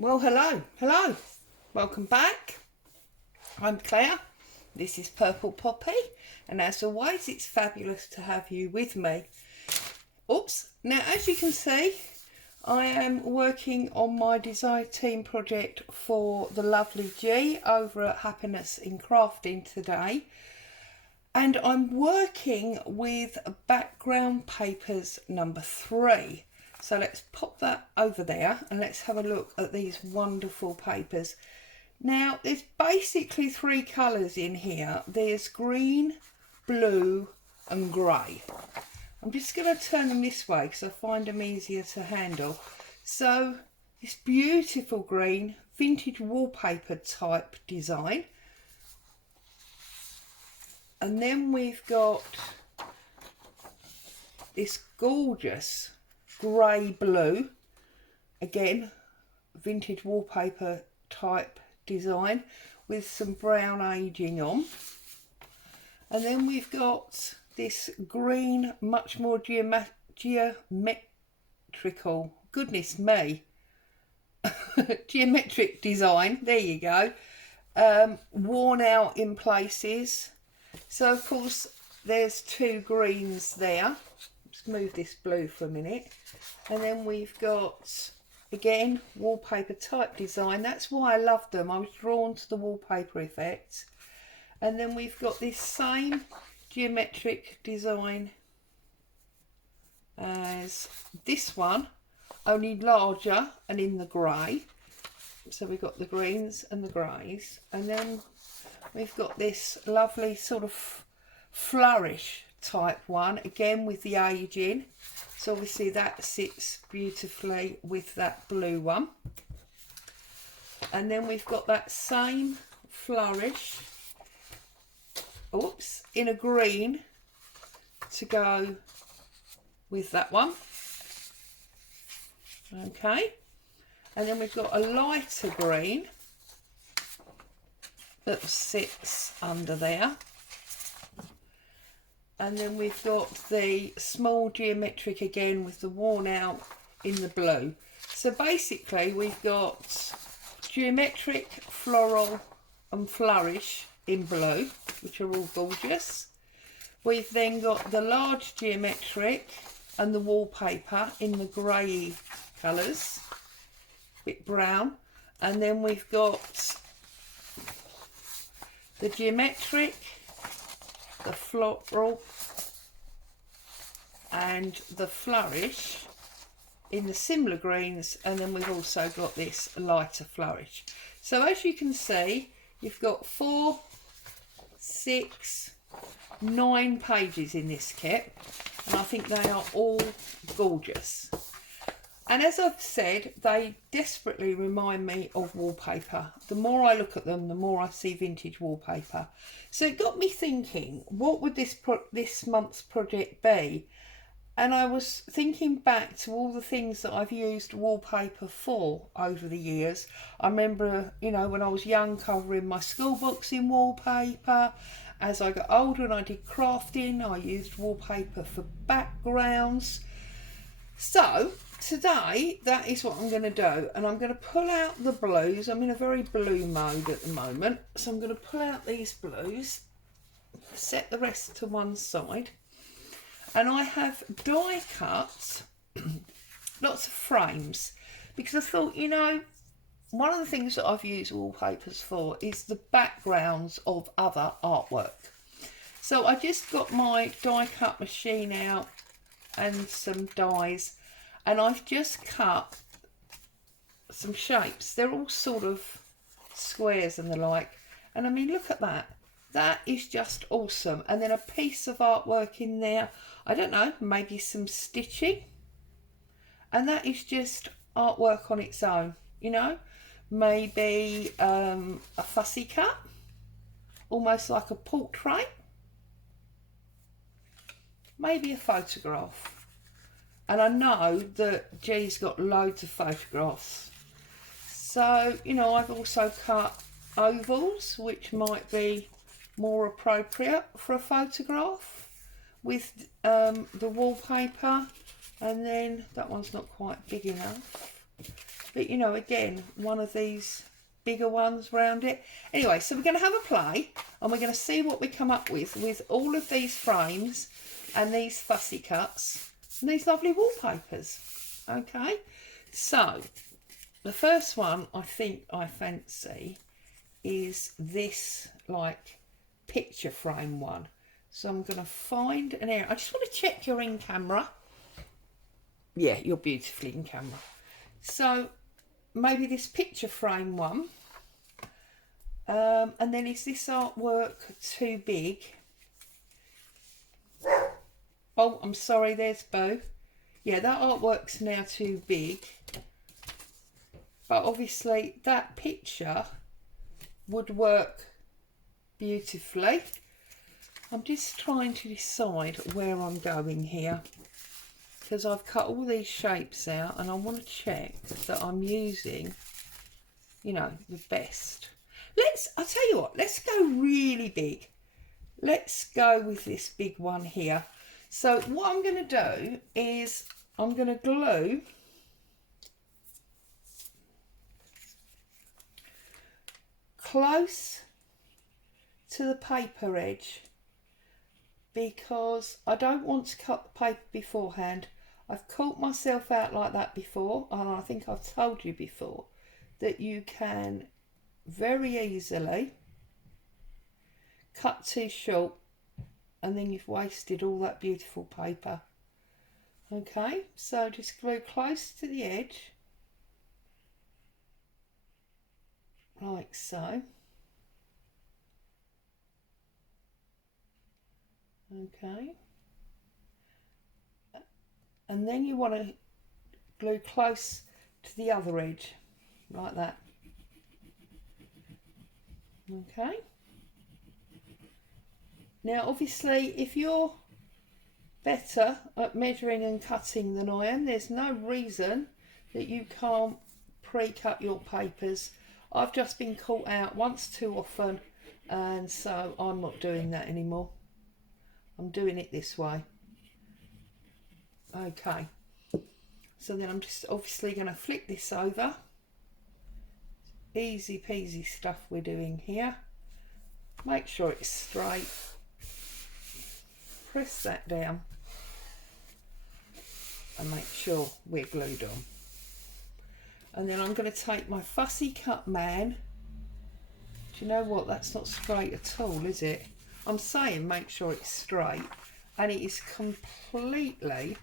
Well, hello, welcome back. I'm Claire, this is Purple Poppy, and as always it's fabulous to have you with me. Now as you can see, I am working on my design team project for the lovely G over at Happiness in Crafting today, and I'm working with background papers number 3. So let's pop that over there and let's have a look at these wonderful papers. Now there's basically 3 colours in here. There's green, blue and grey. I'm just going to turn them this way because I find them easier to handle. So this beautiful green vintage wallpaper type design. And then we've got this gorgeous grey blue, again vintage wallpaper type design with some brown aging on. And then we've got this green, much more geometrical, goodness me, geometric design, there you go, worn out in places. So of course there's 2 greens there. Let's move this blue for a minute. And then we've got, again, wallpaper type design. That's why I love them. I was drawn to the wallpaper effect. And then we've got this same geometric design as this one, only larger and in the grey. So we've got the greens and the greys. And then we've got this lovely sort of flourish type one, again with the aging. So obviously that sits beautifully with that blue one. And then we've got that same flourish, in a green to go with that one. Okay, and then we've got a lighter green that sits under there. And then we've got the small geometric again with the worn out in the blue. So basically we've got geometric, floral and flourish in blue, which are all gorgeous. We've then got the large geometric and the wallpaper in the grey colours, a bit brown. And then we've got the geometric, the floral and the flourish in the similar greens, and then we've also got this lighter flourish. So as you can see, you've got 4, 6, 9 pages in this kit, and I think they are all gorgeous. And as I've said, they desperately remind me of wallpaper. The more I look at them, the more I see vintage wallpaper. So it got me thinking, what would this month's project be? And I was thinking back to all the things that I've used wallpaper for over the years. I remember, you know, when I was young, covering my school books in wallpaper. As I got older and I did crafting, I used wallpaper for backgrounds. So today that is what I'm going to do, and I'm going to pull out the blues. I'm in a very blue mode at the moment, so I'm going to pull out these blues, set the rest to one side, and I have die cut lots of frames because I thought, you know, one of the things that I've used wallpapers for is the backgrounds of other artwork. So I just got my die cut machine out and some dies, and I've just cut some shapes. They're all sort of squares and the like, and I mean, look at that. That is just awesome. And then a piece of artwork in there, I don't know, maybe some stitching, and that is just artwork on its own, you know. Maybe a fussy cut, almost like a portrait, maybe a photograph. And I know that G's got loads of photographs. So, you know, I've also cut ovals, which might be more appropriate for a photograph with the wallpaper. And then that one's not quite big enough. but you know, again, one of these bigger ones round it. Anyway, so we're going to have a play and we're going to see what we come up with all of these frames and these fussy cuts and these lovely wallpapers. Okay, so the first one I think I fancy is this like picture frame one. So I'm going to find an area. I just want to check you're in camera. Yeah, you're beautifully in camera. So maybe this picture frame one. And then is this artwork too big? Oh, I'm sorry, there's Bo. Yeah, that artwork's now too big. But obviously that picture would work beautifully. I'm just trying to decide where I'm going here, because I've cut all these shapes out and I want to check that I'm using, you know, the best. I'll tell you what, let's go really big. Let's go with this big one here. So what I'm going to do is I'm going to glue close to the paper edge, because I don't want to cut the paper beforehand. I've caught myself out like that before, and I think I've told you before that you can very easily cut too short and then you've wasted all that beautiful paper. Okay, so just glue close to the edge like so. Okay, and then you want to glue close to the other edge like that. Okay, now obviously if you're better at measuring and cutting than I am, there's no reason that you can't pre-cut your papers. I've just been caught out once too often, and so I'm not doing that anymore. I'm doing it this way. Okay, so then I'm just obviously going to flip this over. Easy peasy stuff we're doing here. Make sure it's straight. Press that down and make sure we're glued on. And then I'm going to take my fussy cut man. Do you know what? That's not straight at all, is it? I'm saying make sure it's straight, and it is completely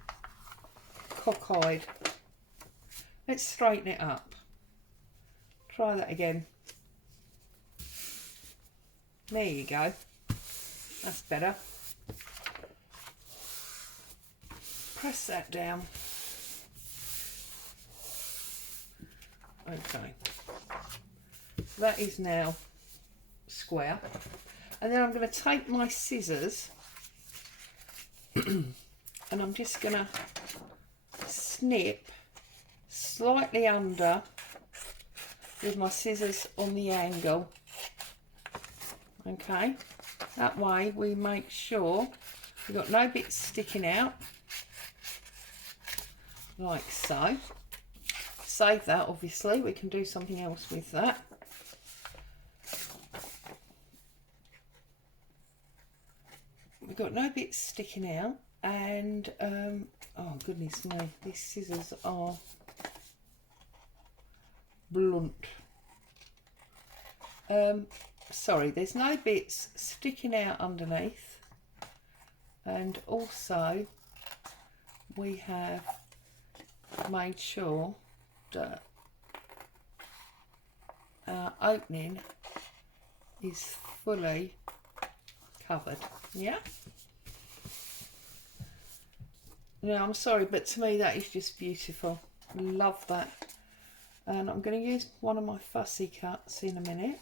cockeyed. Let's straighten it up. Try that again. There you go. That's better. Press that down. Okay. That is now square. And then I'm going to take my scissors and I'm just going to snip slightly under with my scissors on the angle. Okay, that way we make sure we've got no bits sticking out, like so. Save that, obviously, we can do something else with that. We've got no bits sticking out, and oh goodness me, these scissors are blunt. Sorry, there's no bits sticking out underneath, and also we have made sure that our opening is fully covered. Yeah, now I'm sorry, but to me that is just beautiful. Love that. And I'm going to use one of my fussy cuts in a minute,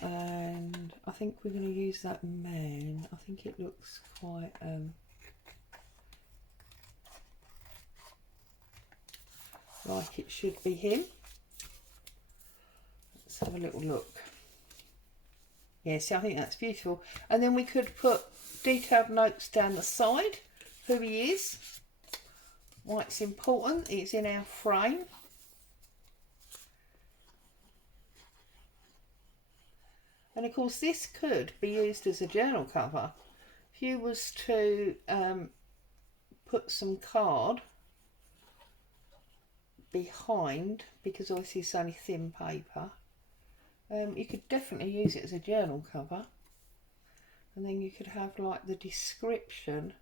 and I think we're going to use that man. I think it looks quite like it should be him. Let's have a little look. Yeah, see, I think that's beautiful. And then we could put detailed notes down the side who he is, why it's important. It's in our frame. And of course this could be used as a journal cover. If you was to put some card behind, because obviously it's only thin paper, you could definitely use it as a journal cover. And then you could have like the description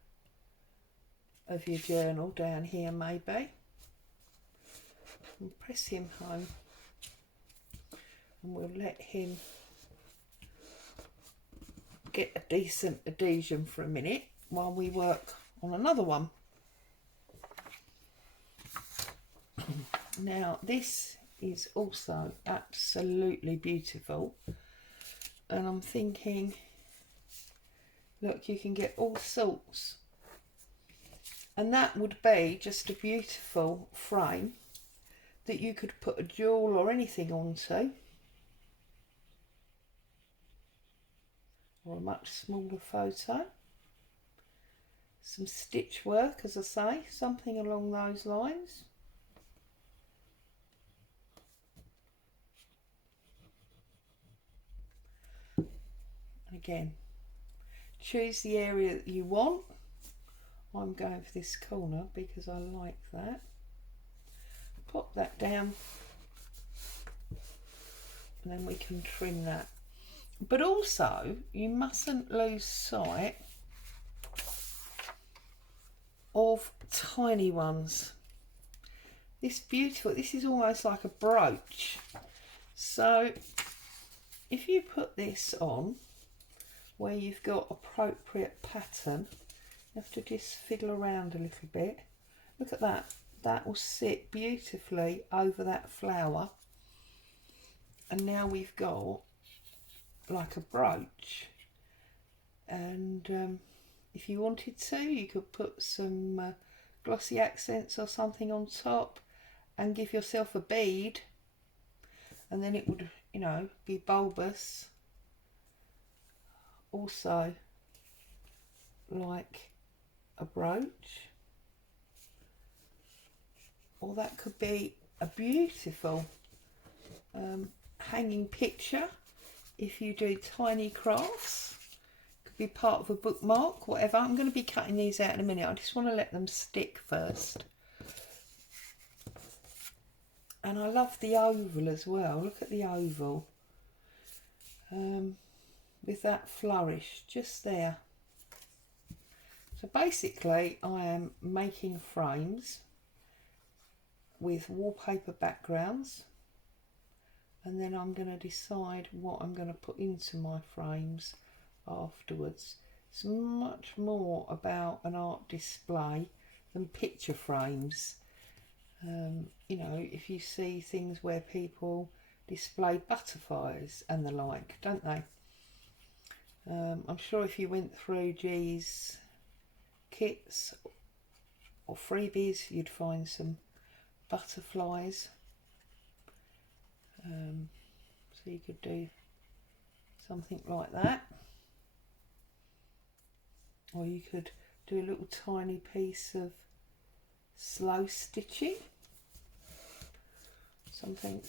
of your journal down here maybe. And press him home. And we'll let him get a decent adhesion for a minute while we work on another one. Now this is also absolutely beautiful, and I'm thinking, look, you can get all sorts, and that would be just a beautiful frame that you could put a jewel or anything onto, or a much smaller photo. Some stitch work, as I say, something along those lines. And again, choose the area that you want. I'm going for this corner because I like that. Pop that down, and then we can trim that. But also, you mustn't lose sight of tiny ones. This is almost like a brooch. So if you put this on where you've got appropriate pattern, you have to just fiddle around a little bit. Look at that. That will sit beautifully over that flower. And now we've got like a brooch. And if you wanted to, you could put some glossy accents or something on top and give yourself a bead, and then it would, you know, be bulbous. Also like a brooch, or that could be a beautiful hanging picture if you do tiny crafts. Could be part of a bookmark, whatever. I'm going to be cutting these out in a minute. I just want to let them stick first. And I love the oval as well. Look at the oval with that flourish just there. So basically I am making frames with wallpaper backgrounds, and then I'm going to decide what I'm going to put into my frames afterwards. It's much more about an art display than picture frames. You know, if you see things where people display butterflies and the like, don't they? I'm sure if you went through G's kits or freebies, you'd find some butterflies. So you could do something like that, or you could do a little tiny piece of slow stitching, something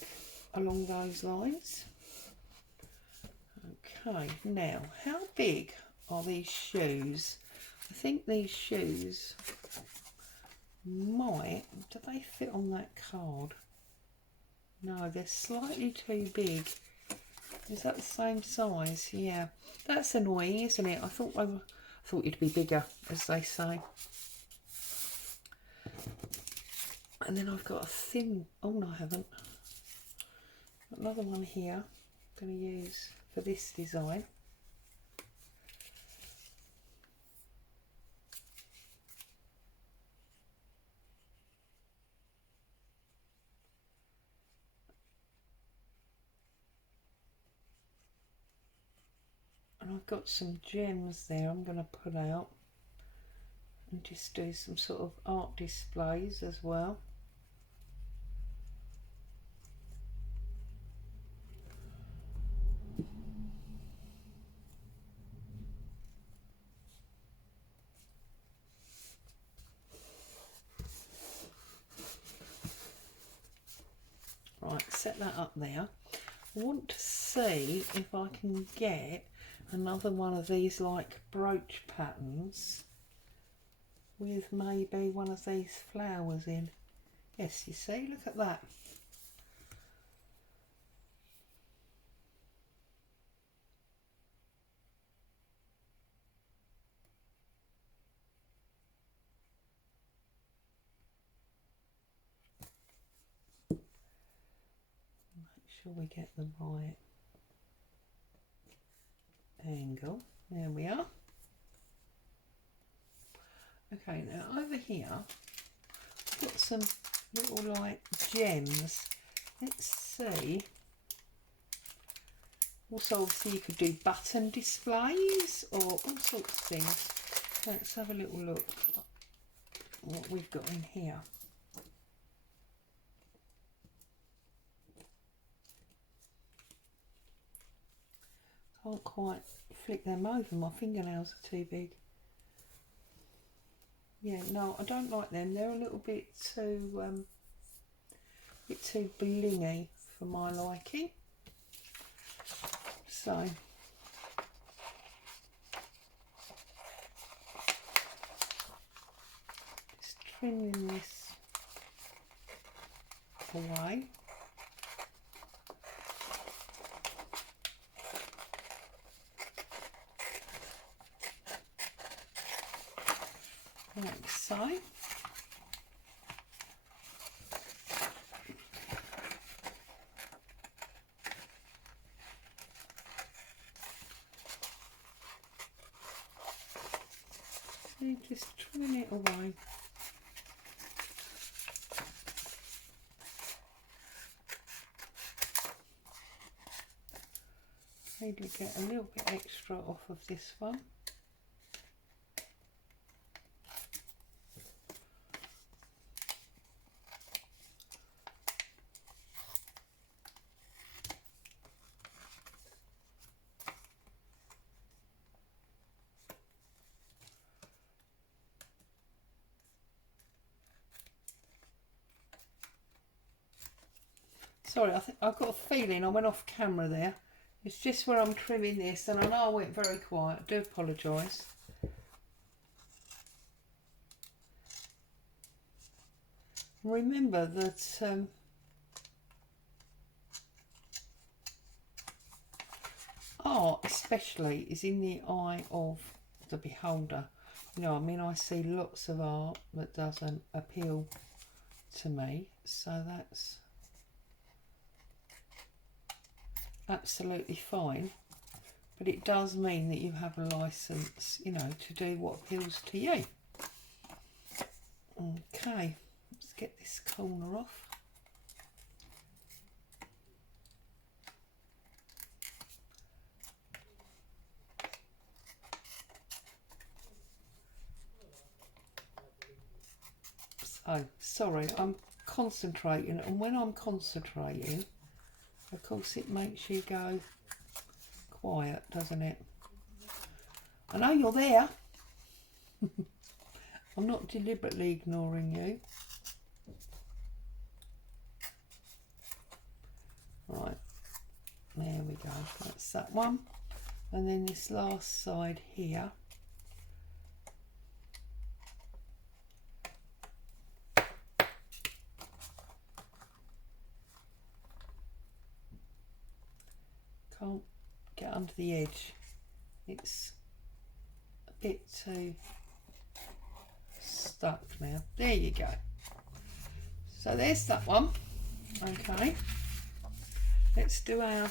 along those lines. Okay, now how big are these shoes? I think these shoes might, do they fit on that card? No, they're slightly too big. Is that the same size? Yeah, that's annoying, isn't it? I thought it'd be bigger, as they say. And then I've got a thin, oh no I haven't. Another one here I'm going to use for this design. And I've got some gems there I'm going to put out and just do some sort of art displays as well. Right, set that up there. I want to see if I can get another one of these like brooch patterns with maybe one of these flowers in. Yes, you see, look at that. Make sure we get the right angle. There we are. Okay, now over here I've got some little like gems. Let's see. Also, obviously you could do button displays or all sorts of things. Let's have a little look what we've got in here. Can't quite flick them over, my fingernails are too big. Yeah, no, I don't like them. They're a little bit too blingy for my liking. So just trimming this away. Like so. And just trimming it away. Maybe get a little bit extra off of this one. Sorry, I've got a feeling I went off camera there. It's just where I'm trimming this, and I know I went very quiet. I do apologise. Remember that art especially is in the eye of the beholder. You know, I mean, I see lots of art that doesn't appeal to me, so that's absolutely fine, but it does mean that you have a license, you know, to do what appeals to you. Okay, let's get this corner off. So, sorry, I'm concentrating, and when I'm concentrating, of course it makes you go quiet, doesn't it? I know you're there. I'm not deliberately ignoring you. Right, there we go. That's that one. And then this last side here. Can't get under the edge. It's a bit too stuck now. There you go. So there's that one. Okay. Let's do our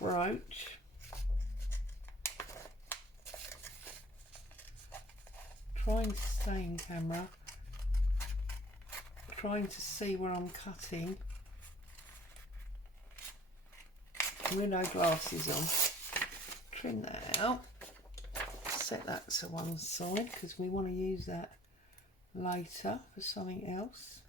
brooch. Trying to stay in camera. Trying to see where I'm cutting. With no glasses on. Trim that out. Set that to one side because we want to use that later for something else.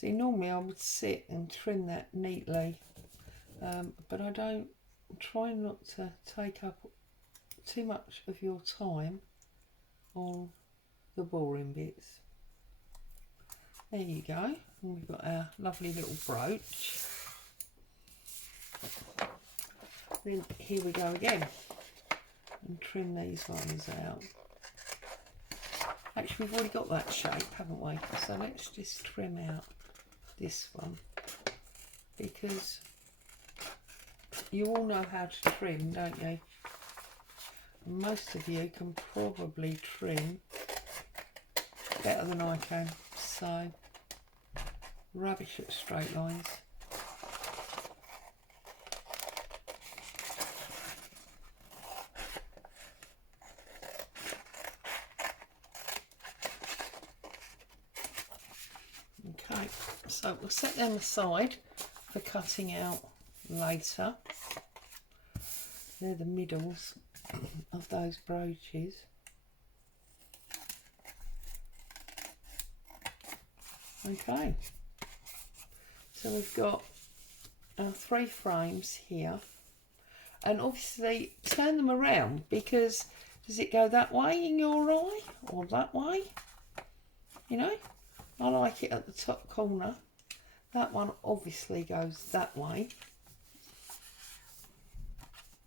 See, normally I would sit and trim that neatly, but I don't. Try not to take up too much of your time on the boring bits. There you go. And we've got our lovely little brooch. Then here we go again, and trim these ones out. Actually, we've already got that shape, haven't we? So let's just trim out this one, because you all know how to trim, don't you? And most of you can probably trim better than I can. So, rubbish at straight lines. Okay, so we'll set them aside for cutting out later. They're the middles of those brooches. Okay, so we've got our 3 frames here, and obviously turn them around, because does it go that way in your eye or that way? You know, I like it at the top corner. That one obviously goes that way,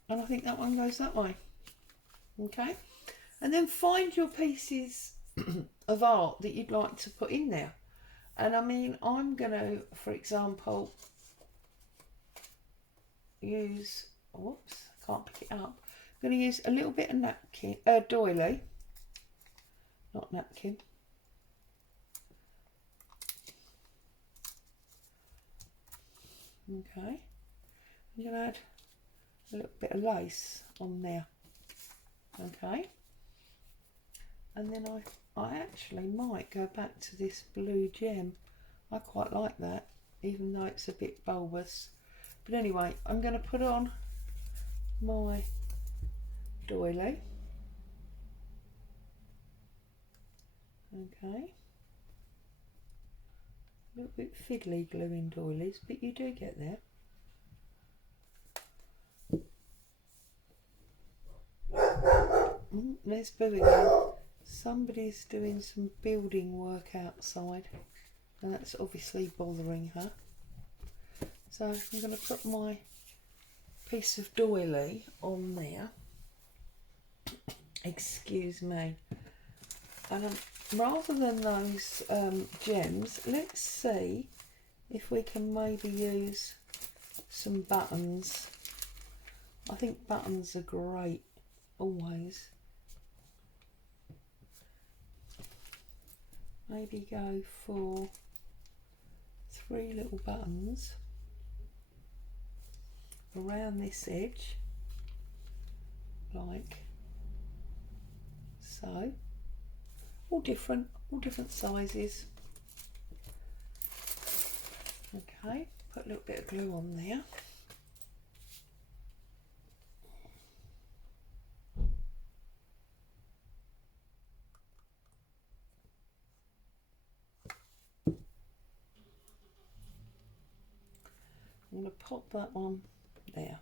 and I think that one goes that way. Okay, and then find your pieces of art that you'd like to put in there. And I mean, I'm going to, for example, use, whoops, I can't pick it up. I'm going to use a little bit of napkin, doily, not napkin. Okay, I'm going to add a little bit of lace on there. Okay, and then I actually might go back to this blue gem. I quite like that, even though it's a bit bulbous. But anyway, I'm going to put on my doily. Okay. A little bit fiddly gluing doilies, but you do get there. There's Boo again. Somebody's doing some building work outside, and that's obviously bothering her. So I'm going to put my piece of doily on there. Excuse me. And rather than those gems, let's see if we can maybe use some buttons. I think buttons are great, always. Maybe go for 3 little buttons around this edge, like so. All different sizes. Okay, put a little bit of glue on there. I'm going to pop that on there.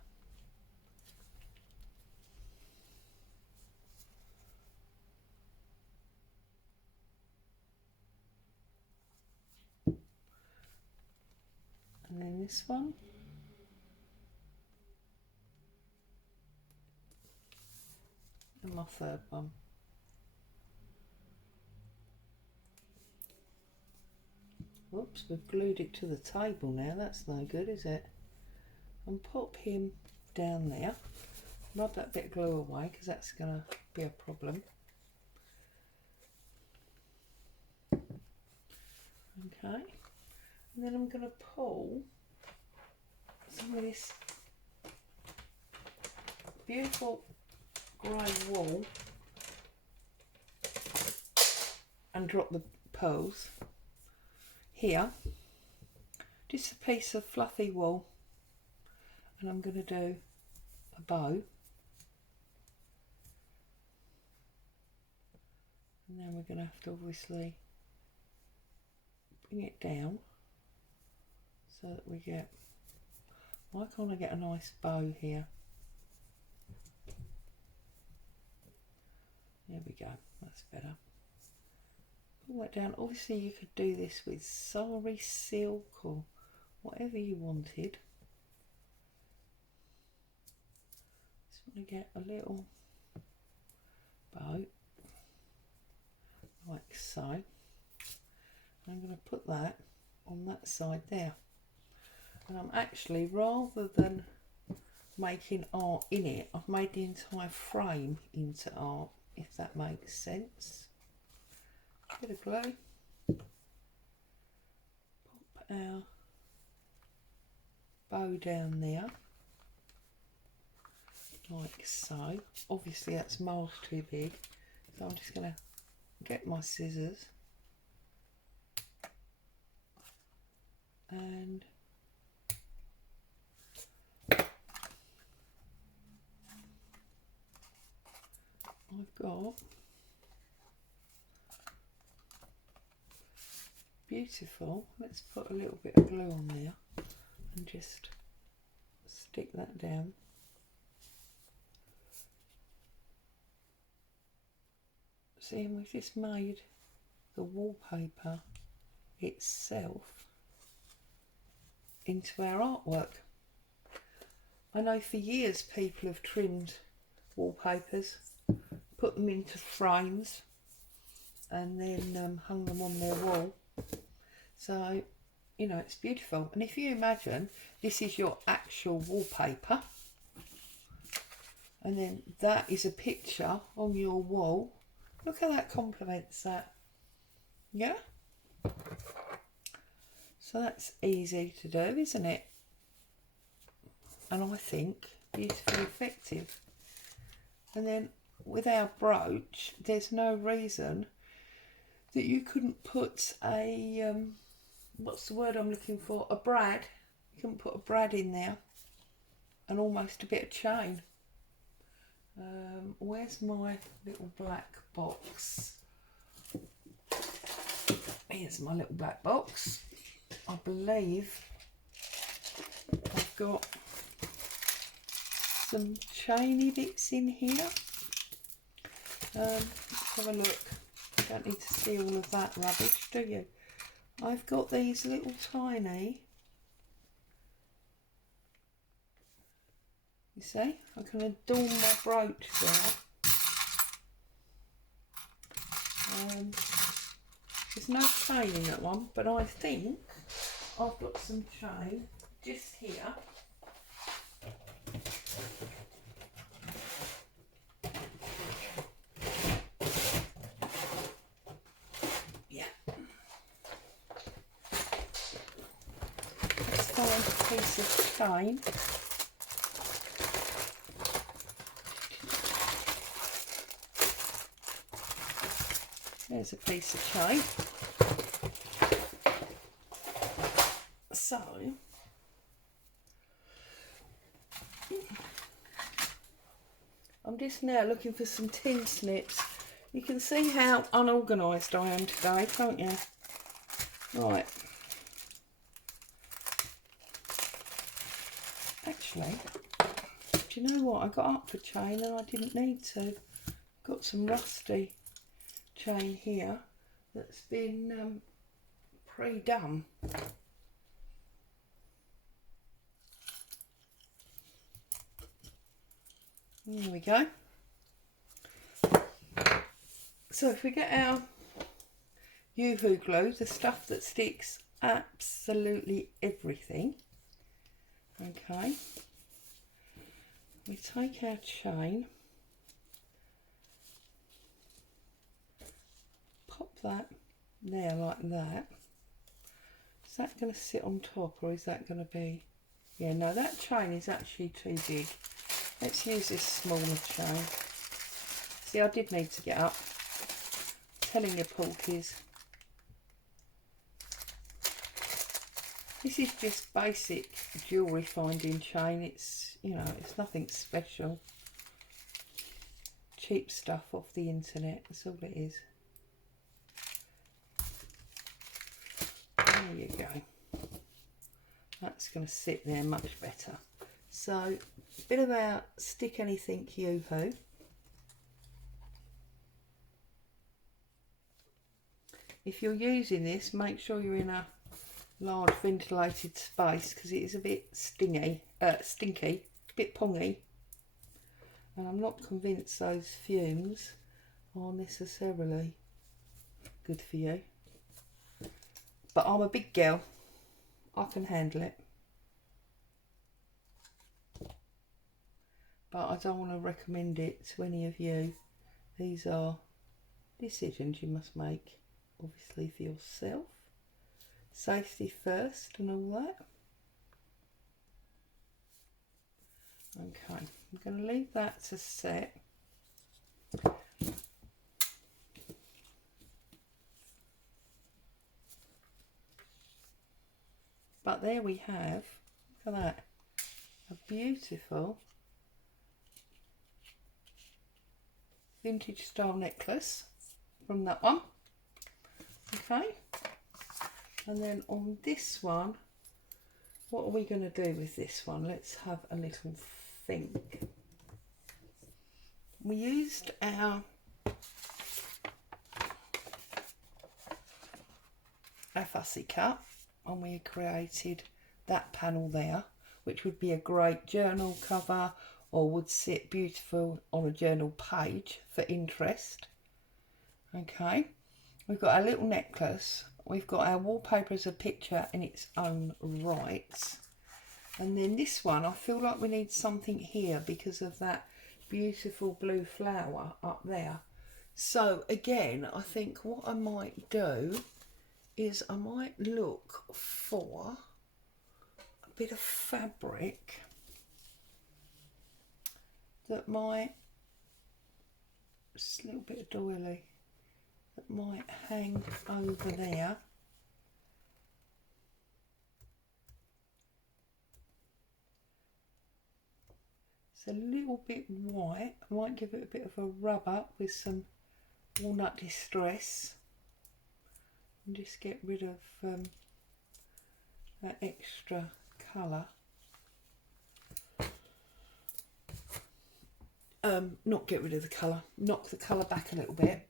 And then this one. And my 3rd one. Whoops, we've glued it to the table now. That's no good, is it? And pop him down there. Rub that bit of glue away, because that's going to be a problem. Okay. And then I'm going to pull some of this beautiful grey wool and drop the pearls here. Just a piece of fluffy wool, and I'm going to do a bow, and then we're going to have to obviously bring it down so that we get, why can't I get a nice bow here? There we go, that's better. Pull that down. Obviously you could do this with sari silk or whatever you wanted. Just want to get a little bow like so. I'm going to put that on that side there, and I'm actually, rather than making art in it, I've made the entire frame into art, if that makes sense. Bit of glue, pop our bow down there like so. Obviously that's miles too big, so I'm just going to get my scissors and I've got beautiful, let's put a little bit of glue on there and just stick that down. See, and we've just made the wallpaper itself into our artwork. I know for years people have trimmed wallpapers, put them into frames and then hung them on their wall. So, you know, it's beautiful. And if you imagine this is your actual wallpaper, and then that is a picture on your wall, look how that complements that. Yeah? So that's easy to do, isn't it? And I think beautifully effective. And then with our brooch, there's no reason that you couldn't put a, what's the word I'm looking for? A brad. You couldn't put a brad in there and almost a bit of chain. Where's my little black box? Here's my little black box. I believe I've got some chainy bits in here. Let's have a look. You don't need to see all of that rubbish, do you? I've got these little tiny, you see, I can adorn my brooch there. There's no chain in that one, but I think I've got some chain just here. Yeah. Let's find a piece of chain. There's a piece of chain. So, I'm just now looking for some tin snips. You can see how unorganised I am today, can't you? Right. Actually, do you know what? I got up for chain and I didn't need to. Got some rusty chain here that's been pre-done. There we go. So if we get our UV glue, the stuff that sticks absolutely everything, okay, we take our chain, pop that there like that. Is that going to sit on top, or is that going to be, yeah, no, that chain is actually too big. Let's use this smaller chain. See, I did need to get up. I'm telling you, Porkies. This is just basic jewellery finding chain. It's, you know, it's nothing special. Cheap stuff off the internet, that's all it is. There you go. That's going to sit there much better. So a bit of our Stick Anything Yoo-hoo. If you're using this, make sure you're in a large ventilated space because it is a bit stinky, a bit pongy. And I'm not convinced those fumes are necessarily good for you. But I'm a big girl, I can handle it. But I don't want to recommend it to any of you. These are decisions you must make, obviously, for yourself. Safety first and all that. Okay, I'm going to leave that to set. But there we have, look at that, a beautiful vintage style necklace from that one. Okay, and then on this one, what are we going to do with this one? Let's have a little think. We used our fussy cut and we created that panel there, which would be a great journal cover or would sit beautiful on a journal page for interest. Okay, we've got our little necklace, we've got our wallpaper as a picture in its own right, and then this one I feel like we need something here because of that beautiful blue flower up there. So again, I think what I might do is I might look for a bit of fabric that might, just a little bit of doily, that might hang over there. It's a little bit white. I might give it a bit of a rub up with some Walnut Distress and just get rid of that extra colour. Not get rid of the colour, knock the colour back a little bit.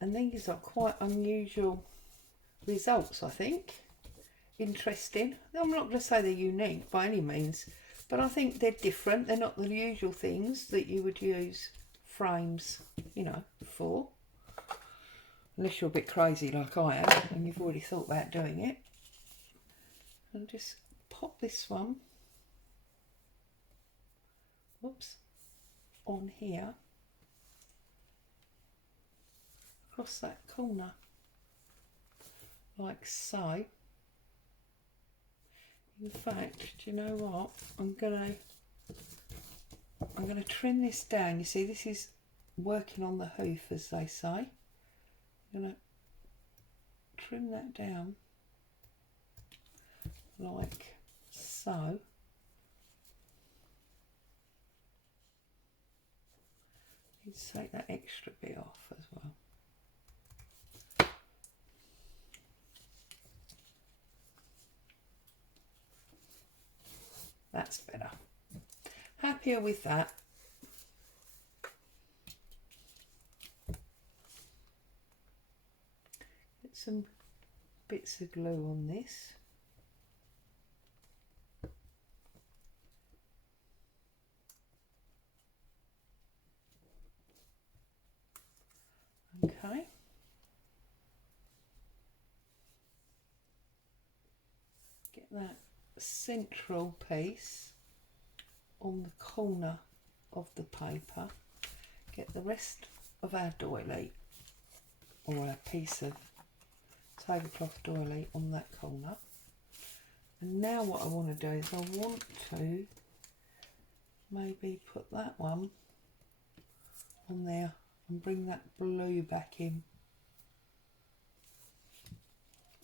And these are quite unusual results, I think. Interesting. I'm not going to say they're unique by any means, but I think they're different. They're not the usual things that you would use frames, you know, for. Unless you're a bit crazy like I am and you've already thought about doing it. And just pop this one, whoops, on here, across that corner, like so. In fact, do you know what? I'm gonna trim this down. You see, this is working on the hoof, as they say. I'm gonna trim that down like so. Need to take that extra bit off as well. That's better. Happier with that. Get some bits of glue on this. Okay. Get that central piece on the corner of the paper. Get the rest of our doily, or our piece of tablecloth doily, on that corner. And now what I want to do is I want to maybe put that one on there and bring that blue back in.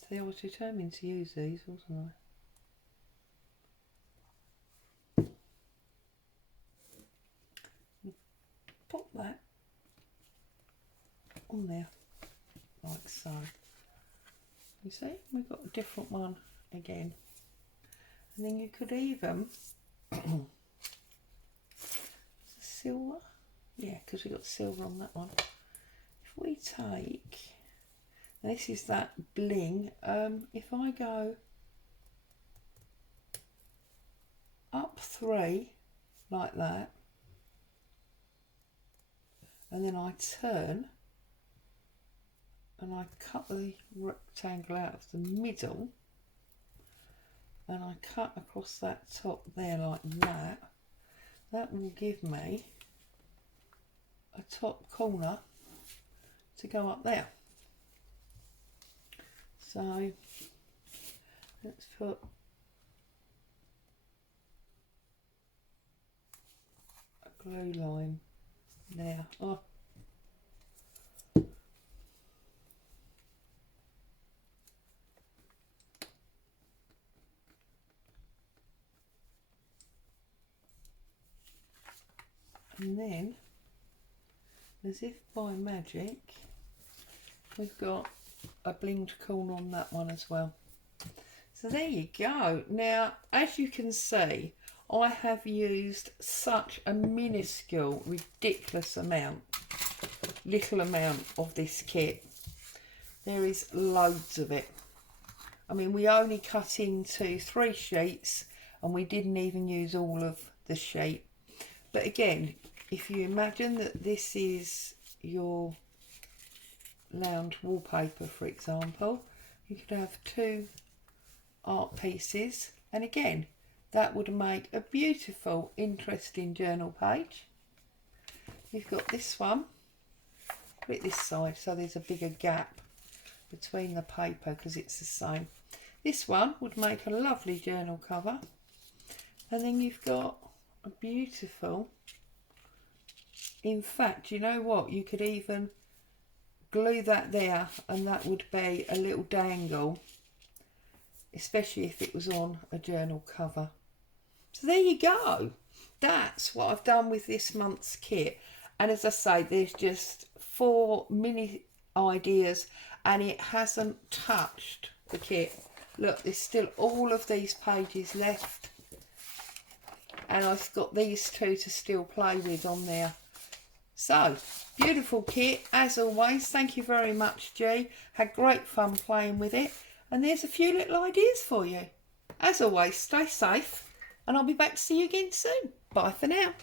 See, I was determined to use these, wasn't I? You see, we've got a different one again. And then you could even silver, yeah, because we've got silver on that one. If we take, this is that bling, if I go up 3 like that, and then I turn and I cut the rectangle out of the middle and I cut across that top there like that, that will give me a top corner to go up there. So let's put a glue line there. Oh. And then, as if by magic, we've got a blinged corner on that one as well. So there you go. Now, as you can see, I have used such a minuscule, ridiculous little amount of this kit. There is loads of it. I mean, we only cut into 3 sheets and we didn't even use all of the sheet. But again, if you imagine that this is your lounge wallpaper, for example, you could have 2 art pieces, and again, that would make a beautiful, interesting journal page. You've got this one, put it this side so there's a bigger gap between the paper because it's the same. This one would make a lovely journal cover, and then you've got a beautiful, in fact, you know what, you could even glue that there and that would be a little dangle, especially if it was on a journal cover. So there you go. That's what I've done with this month's kit. And as I say, there's just 4 mini ideas and it hasn't touched the kit. Look, there's still all of these pages left. And I've got these 2 to still play with on there. So, beautiful kit, as always. Thank you very much, G. Had great fun playing with it. And there's a few little ideas for you. As always, stay safe. And I'll be back to see you again soon. Bye for now.